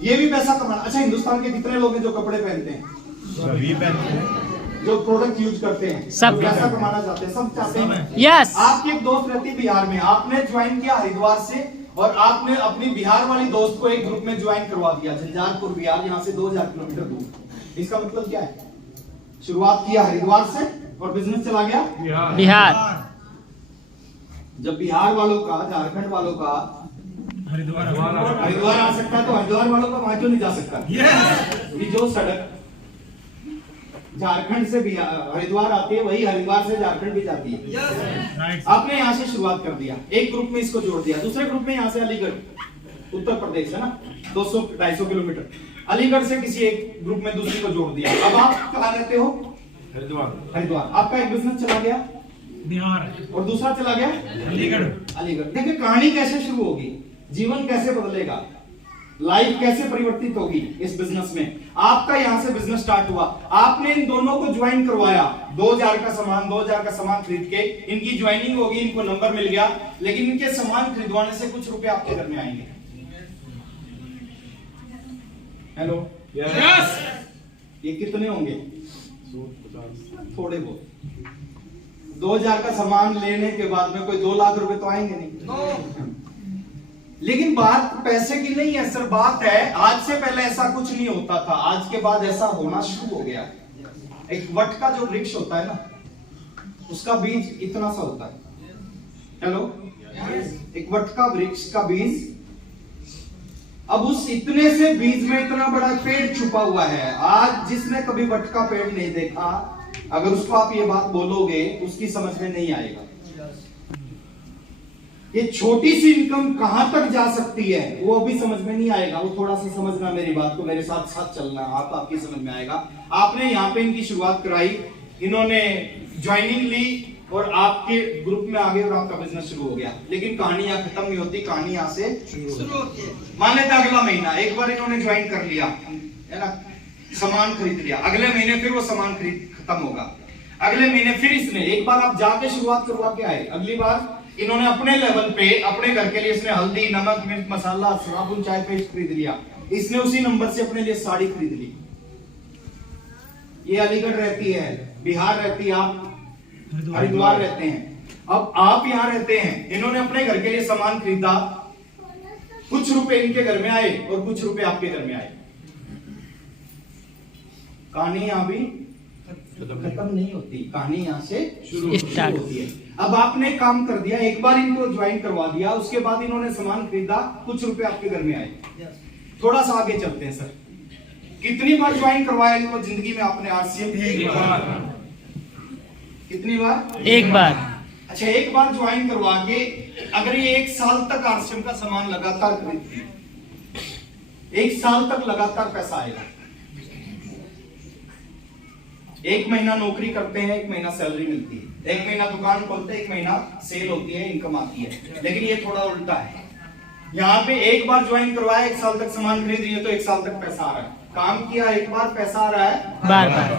ये भी पैसा कमाना। अच्छा, हिंदुस्तान के कितने लोग हैं जो कपड़े पहनते हैं? सभी पहनते हैं। जो प्रोडक्ट यूज करते हैं, सब पैसा कमाना चाहते हैं, सब चाहते हैं। यस। आपकी एक दोस्त रहती है बिहार में, आपने ज्वाइन किया हरिद्वार से और आपने अपनी बिहार वाली दोस्त को एक ग्रुप में ज्वाइन करवा दिया, झंझारपुर बिहार, यहाँ से 2000 किलोमीटर दूर। इसका मतलब क्या है? शुरुआत किया हरिद्वार से और बिजनेस चला गया बिहार। जब बिहार वालों का, झारखंड वालों का हरिद्वार आ सकता है तो हरिद्वार वालों का वहां क्यों नहीं जा सकता? ये जो सड़क झारखंड से हरिद्वार आती है, वही हरिद्वार से झारखंड भी जाती है। आपने यहाँ से शुरुआत कर दिया, एक ग्रुप में इसको जोड़ दिया, दूसरे ग्रुप में यहाँ से अलीगढ़ उत्तर प्रदेश है ना, 200-250 किलोमीटर, अलीगढ़ से किसी एक ग्रुप में दूसरी को जोड़ दिया। अब आप कहाँ रहते हो? हरिद्वार। आपका एक बिजनेस चला गया बिहार और दूसरा चला गया अलीगढ़। देखिए कहानी कैसे शुरू होगी, जीवन कैसे बदलेगा, लाइफ कैसे परिवर्तित होगी इस बिजनेस में। आपका यहां से बिजनेस स्टार्ट हुआ, आपने इन दोनों को ज्वाइन करवाया, 2000 का सामान खरीद के इनकी ज्वाइनिंग होगी, इनको नंबर मिल गया, लेकिन इनके सामान खरीदवाने से कुछ रुपए आपके घर में आएंगे। Hello, yes. ये कितने होंगे? थोड़े बहुत। 2000 का सामान लेने के बाद में कोई 2 लाख रुपए तो आएंगे नहीं। लेकिन बात पैसे की नहीं है सर, बात है आज से पहले ऐसा कुछ नहीं होता था, आज के बाद ऐसा होना शुरू हो गया। एक वट का जो वृक्ष होता है ना, उसका बीज इतना सा होता है। हेलो, एक वट का वृक्ष का बीज, अब उस इतने से बीज में इतना बड़ा पेड़ छुपा हुआ है। आज जिसने कभी वट का पेड़ नहीं देखा, अगर उसको आप ये बात बोलोगे, उसकी समझ में नहीं आएगा। ये छोटी सी इनकम कहां तक जा सकती है वो अभी समझ में नहीं आएगा। वो थोड़ा सा समझना मेरी बात को, मेरे साथ साथ चलना, आपकी समझ में आएगा। आपने यहाँ पे इनकी शुरुआत कराई, इन्होंने ज्वाइनिंग ली और आपके ग्रुप में आ गए और आपका बिजनेस शुरू हो गया। लेकिन कहानी यहाँ खत्म नहीं होती, कहानी यहाँ से शुरू होती है। मान लेते अगला महीना एक बार इन्होंने ज्वाइन कर लिया है ना, सामान खरीद लिया, अगले महीने फिर वो सामान खरीद खत्म होगा, अगले महीने फिर इसने एक बार आप जाके शुरुआत करवा के आए, अगली बार इन्होंने अपने लेवल पे अपने घर के लिए इसने हल्दी, नमक, मिर्च, मसाला, साबुन, चाय पेस्ट खरीद लिया। इसने उसी नंबर से अपने लिए साड़ी खरीद ली। ये अलीगढ़ रहती है, बिहार रहती है, आप हरिद्वार रहते हैं। अब आप यहां रहते हैं, इन्होंने अपने घर के लिए सामान खरीदा, कुछ रुपए इनके घर में आए और कुछ रुपए आपके घर में आए। कहानी यहां भी खत्म नहीं होती, कहानी यहां से शुरू होती है। अब आपने काम कर दिया, एक बार इनको ज्वाइन करवा दिया, उसके बाद इन्होंने सामान खरीदा, कुछ रुपए आपके घर में आए। थोड़ा सा आगे चलते हैं सर, कितनी बार ज्वाइन करवाया इनको जिंदगी में आपने आरसीएम? एक बार। कितनी बार? एक बार। अच्छा, एक बार ज्वाइन करवा के अगर ये 1 साल तक आरसीएम का सामान लगातार खरीदती है, 1 साल तक लगातार पैसा आएगा। 1 महीना नौकरी करते हैं, 1 महीना सैलरी मिलती है, 1 महीना दुकान खोलते हैं, 1 महीना सेल होती है, इनकम आती है। लेकिन ये थोड़ा उल्टा है, यहाँ पे एक बार ज्वाइन करवाया, 1 साल तक सामान खरीद रही है तो 1 साल तक पैसा आ रहा है। काम किया एक बार, पैसा आ रहा है बार बार।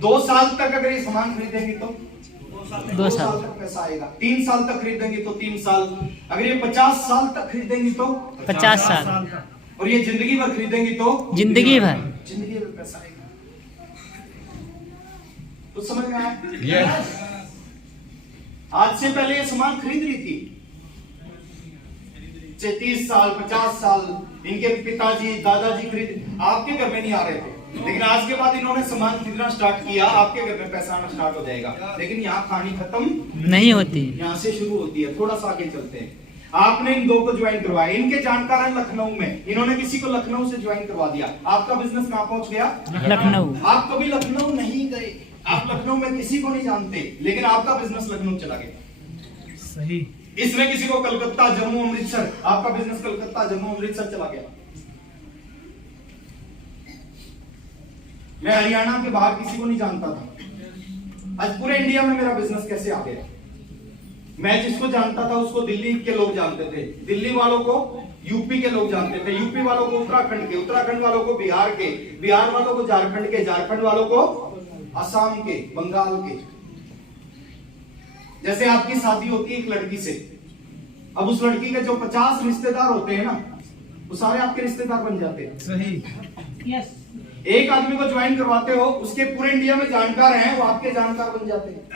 2 साल तक अगर ये सामान खरीदेंगे तो 2 साल तक पैसा आएगा। 3 साल तक खरीदेंगे तो 3 साल, अगर ये 50 साल तक खरीदेंगे तो 50 साल, और ये जिंदगी भर खरीदेंगी तो जिंदगी भर पैसा आएगा। तो समझ में आया? यस। आज से पहले ये सामान खरीद रही थी, 30 साल 50 साल इनके पिताजी दादाजी खरीद, आपके घर में नहीं आ रहे थे, लेकिन आज के बाद इन्होंने सामान खरीदना स्टार्ट किया, आपके घर में पैसा आना स्टार्ट हो जाएगा। लेकिन यहाँ कहानी खत्म नहीं होती, यहाँ से शुरू होती है। थोड़ा सा आगे चलते हैं। आपने इन 2 को ज्वाइन करवाया, इनके जानकार हैं लखनऊ में, इन्होंने किसी को लखनऊ से ज्वाइन करवा दिया। आपका बिजनेस कहाँ पहुंच गया? लखनऊ। आप कभी लखनऊ नहीं गए, आप लखनऊ में किसी को नहीं जानते, लेकिन आपका बिजनेस लखनऊ चला गया। सही। इसने किसी को कलकत्ता, जम्मू, अमृतसर, आपका बिजनेस कलकत्ता, जम्मू, अमृतसर चला गया। मैं हरियाणा के बाहर किसी को नहीं जानता था, आज पूरे इंडिया में मेरा बिजनेस कैसे आ गया। मैं जिसको जानता था उसको दिल्ली के लोग जानते थे, दिल्ली वालों को यूपी के लोग जानते थे, यूपी वालों को उत्तराखंड के, उत्तराखंड वालों को बिहार के, बिहार वालों को झारखंड के, झारखंड वालों को असम के, बंगाल के। जैसे आपकी शादी होती है एक लड़की से, अब उस लड़की के जो 50 रिश्तेदार होते हैं ना, वो सारे आपके रिश्तेदार बन जाते हैं। सही। एक आदमी को ज्वाइन करवाते हो, उसके पूरे इंडिया में जानकार हैं, वो आपके जानकार बन जाते हैं।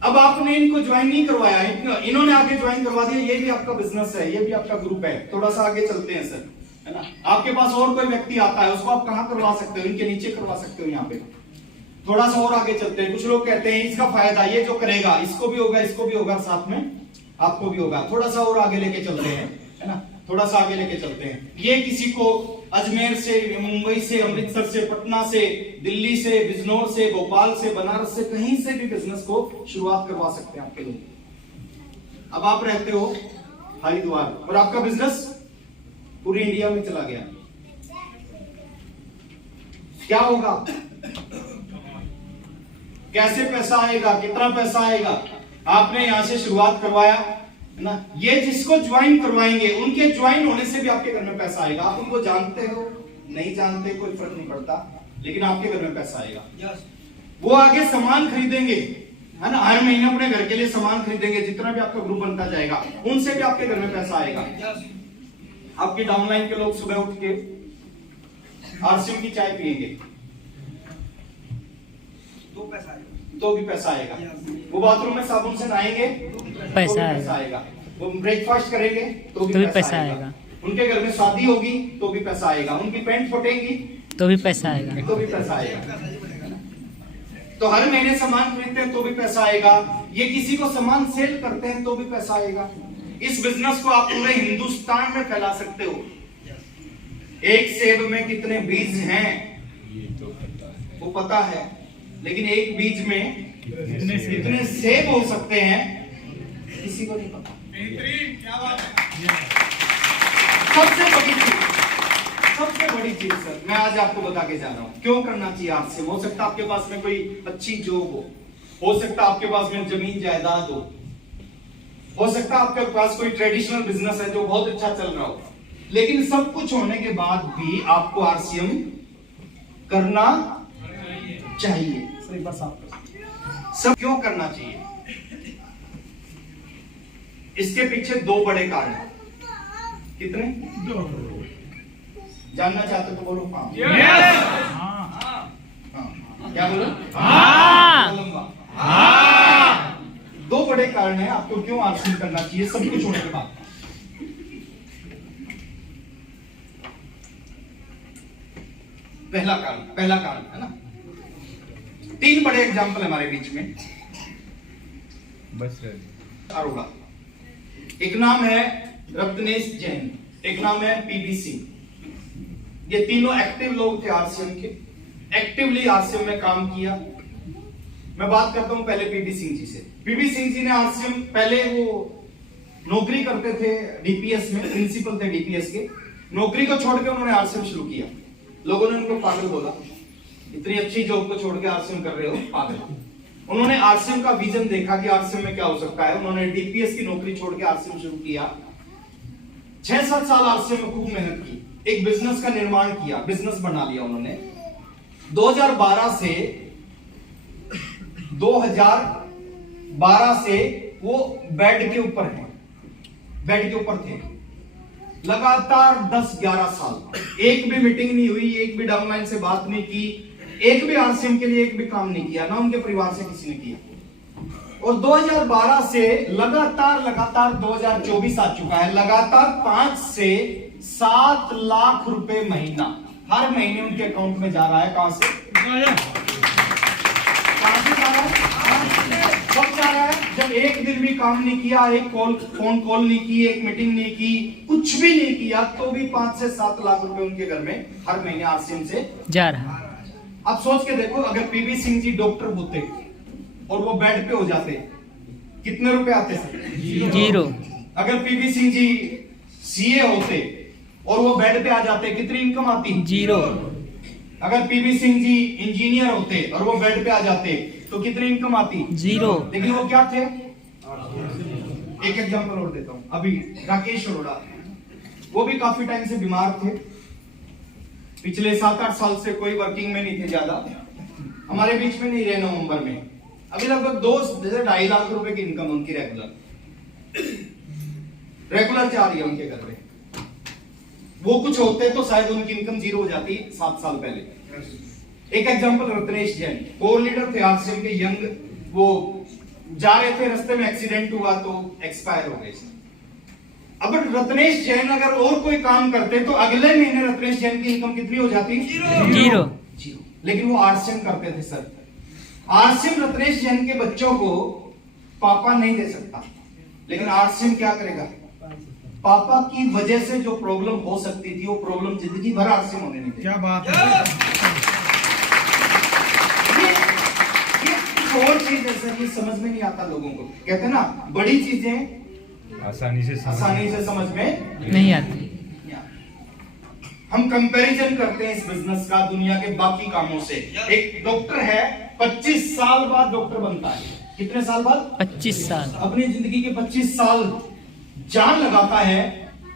अब आपने इनको ज्वाइन नहीं करवाया, इन्होंने आगे ज्वाइन करवा दिया, ये भी आपका बिजनेस है, ये भी आपका ग्रुप है। थोड़ा सा आगे चलते हैं सर, है ना। आपके पास और कोई व्यक्ति आता है, उसको आप कहाँ करवा सकते हो? इनके नीचे करवा सकते हो, यहाँ पे। थोड़ा सा और आगे चलते हैं। कुछ लोग कहते हैं इसका फायदा ये जो करेगा, इसको भी होगा, इसको भी होगा, साथ में आपको भी होगा। थोड़ा सा और आगे लेके चलते हैं, है ना, थोड़ा सा आगे लेके चलते हैं। ये किसी को अजमेर से, मुंबई से, अमृतसर से, पटना से, दिल्ली से, बिजनौर से, भोपाल से, बनारस से, कहीं से भी बिजनेस को शुरुआत करवा सकते हैं आपके लोग। अब आप रहते हो हरिद्वार और आपका बिजनेस पूरी इंडिया में चला गया, क्या होगा? कैसे पैसा आएगा? कितना पैसा आएगा? आपने यहां से शुरुआत करवाया, है ना। ये जिसको ज्वाइन करवाएंगे, उनके ज्वाइन होने से भी आपके घर में पैसा आएगा। आप उनको जानते हो, नहीं जानते, कोई फर्क नहीं पड़ता, लेकिन आपके घर में पैसा आएगा। वो आगे सामान खरीदेंगे, है ना, हर महीने अपने घर के लिए सामान खरीदेंगे। जितना भी आपका ग्रुप बनता जाएगा, उनसे भी आपके घर में पैसा आएगा। आपके डाउनलाइन के लोग सुबह उठ के आरसीएम की चाय पिएंगे तो भी पैसा आएगा। वो बाथरूम में साबुन से नहाएंगे पैसा तो भी पैसा आएगा। वो ब्रेकफास्ट करेंगे तो भी पैसा आएगा। उनके घर में शादी होगी तो भी पैसा आएगा। उनकी पैंट फटेगी तो भी पैसा आएगा। तो भी पैसा आएगा। तो हर महीने सामान खरीदते हैं तो भी पैसा आएगा। ये किसी को सामान सेल करते हैं तो भी पैसा आएगा। इस बिजनेस को आप पूरे हिंदुस्तान में फैला सकते हो। एक सेब में कितने बीज हैं वो पता है, लेकिन एक बीज में कितने सेब हो सकते हैं किसी को नहीं पता। क्या बात है। सबसे बड़ी चीज सर मैं आज आपको बता के जा रहा हूं, क्यों करना चाहिए आरसीएम। हो सकता है आपके पास में कोई अच्छी जॉब हो सकता है आपके पास में जमीन जायदाद हो सकता है आपके पास कोई ट्रेडिशनल बिजनेस है जो बहुत अच्छा चल रहा हो, लेकिन सब कुछ होने के बाद भी आपको आरसीएम करना चाहिए। सही, बस आप सब क्यों करना चाहिए? इसके पीछे दो बड़े कारण हैं। कितने? जानना चाहते तो बोलो हाँ। क्या बोलो? लंबा। दो बड़े कारण हैं आपको क्यों आरसीएम करना चाहिए सब कुछ होने के बाद। पहला कारण है ना, तीन बड़े एग्जाम्पल हमारे बीच में बस अरोड़ा, एक नाम है रत्नेश जैन, एक नाम है पीबी सिंह। ये तीनों एक्टिव लोग थे आरसीएम के, एक्टिवली आरसीएम में काम किया। मैं बात करता हूं पहले पीबी सिंह जी से। पीबी सिंह जी ने आरसीएम पहले वो नौकरी करते थे डीपीएस में, प्रिंसिपल थे डीपीएस के। नौकरी को छोड़ के उन्होंने आरसीएम शुरू किया। लोगों ने उनको पागल बोला, इतनी अच्छी जॉब को छोड़ के आरसीएम कर रहे हो, पागल। उन्होंने आरसीएम का विजन देखा कि आरसीएम में क्या हो सकता है। उन्होंने डीपीएस की नौकरी छोड़ के आरसीएम शुरू किया। 6-7 साल आरसीएम में खूब मेहनत की, एक बिजनेस का निर्माण किया, बिजनेस बना लिया उन्होंने। 2012 से वो बेड के ऊपर है, बेड के ऊपर थे लगातार 10-11 साल। एक भी मीटिंग नहीं हुई, एक भी डाउनलाइन से बात नहीं की, एक भी आरसीएम के लिए एक भी काम नहीं किया, ना उनके परिवार से किसी ने किया। और 2012 से लगातार 2024 आ चुका है, लगातार 5 से 7 लाख रुपए महीना हर महीने उनके अकाउंट में जा रहा है। कहां से जा रहा है? कब जा रहा है? जब एक दिन भी काम नहीं किया, एक फोन कॉल नहीं की, एक मीटिंग नहीं की, कुछ भी नहीं किया, तो भी 5 से 7 लाख रुपए उनके घर में हर महीने आरसीएम से जा रहा है। अब सोच के देखो, अगर पीबी सिंह जी डॉक्टर होते और वो बेड पे हो जाते, कितने रुपए आते? 0। अगर पीबी सिंह जी सीए होते और वो बेड पे आ जाते, कितनी इनकम आती? 0। अगर पीबी सिंह जी इंजीनियर होते और वो बेड पे आ जाते तो कितनी इनकम आती? 0। लेकिन वो क्या थे? एक एग्जांपल और देता हूं। अभी राकेश अरोड़ा, वो भी काफी टाइम से बीमार थे, पिछले 7-8 साल से कोई वर्किंग में नहीं थे, ज्यादा हमारे बीच में नहीं रहे नवंबर में। अभी लगभग 2.5 लाख रुपए की इनकम उनकी रेगुलर जा रही है उनके घर में। वो कुछ होते तो शायद उनकी इनकम जीरो हो जाती 7 साल पहले। एक example Ratnesh Jain, core leader थे आरसीएम के यंग, वो जा रहे थे, रास्ते में एक्सीडेंट हुआ तो एक्सपायर हो गए। अब रत्नेश जैन अगर और कोई काम करते तो अगले महीने रत्नेश जैन की इनकम कितनी हो जाती? जीरो। लेकिन वो आरसीएम करते थे सर। आरसीएम रत्नेश जैन के बच्चों को पापा नहीं दे सकता, लेकिन आरसीएम क्या करेगा? पापा की वजह से जो प्रॉब्लम हो सकती थी वो प्रॉब्लम जिंदगी भर आरसीएम होने नहीं देगा। क्या बात है। ये कुछ और चीज है सर, ये समझ में नहीं आता लोगों को। कहते हैं ना, बड़ी चीजें आसानी से समझ में नहीं आती। हम कंपैरिजन करते हैं इस बिजनेस का दुनिया के बाकी कामों से। एक डॉक्टर है, 25 साल बाद डॉक्टर बनता है। कितने साल बाद? 25 साल। अपनी जिंदगी के 25 साल जान लगाता है,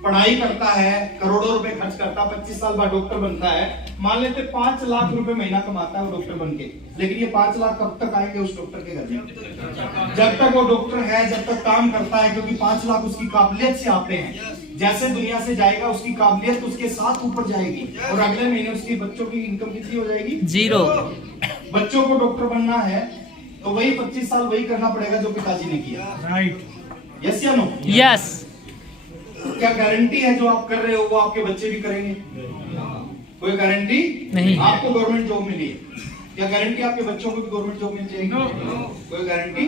पढ़ाई करता है, करोड़ों रुपए खर्च करता है, 25 साल बाद डॉक्टर बनता है। मान लेते 5 लाख रुपए महीना कमाता है वो डॉक्टर बनके, लेकिन ये 5 लाख कब तक आएंगे उस डॉक्टर के घर में? जब तक वो डॉक्टर है, जब तक काम करता है, क्योंकि 5 लाख उसकी काबिलियत से आते हैं। जैसे दुनिया से जाएगा उसकी काबिलियत उसके साथ ऊपर जाएगी, और अगले महीने उसकी बच्चों की इनकम कितनी हो जाएगी? जीरो। बच्चों को डॉक्टर बनना है तो वही 25 साल वही करना पड़ेगा जो पिताजी ने किया। राइट। यस या नो? यस। क्या गारंटी है जो आप कर रहे हो वो आपके बच्चे भी करेंगे? कोई गारंटी नहीं। आपको गवर्नमेंट जॉब मिली है, क्या गारंटी आपके बच्चों को भी गवर्नमेंट जॉब मिल जाएगी? कोई गारंटी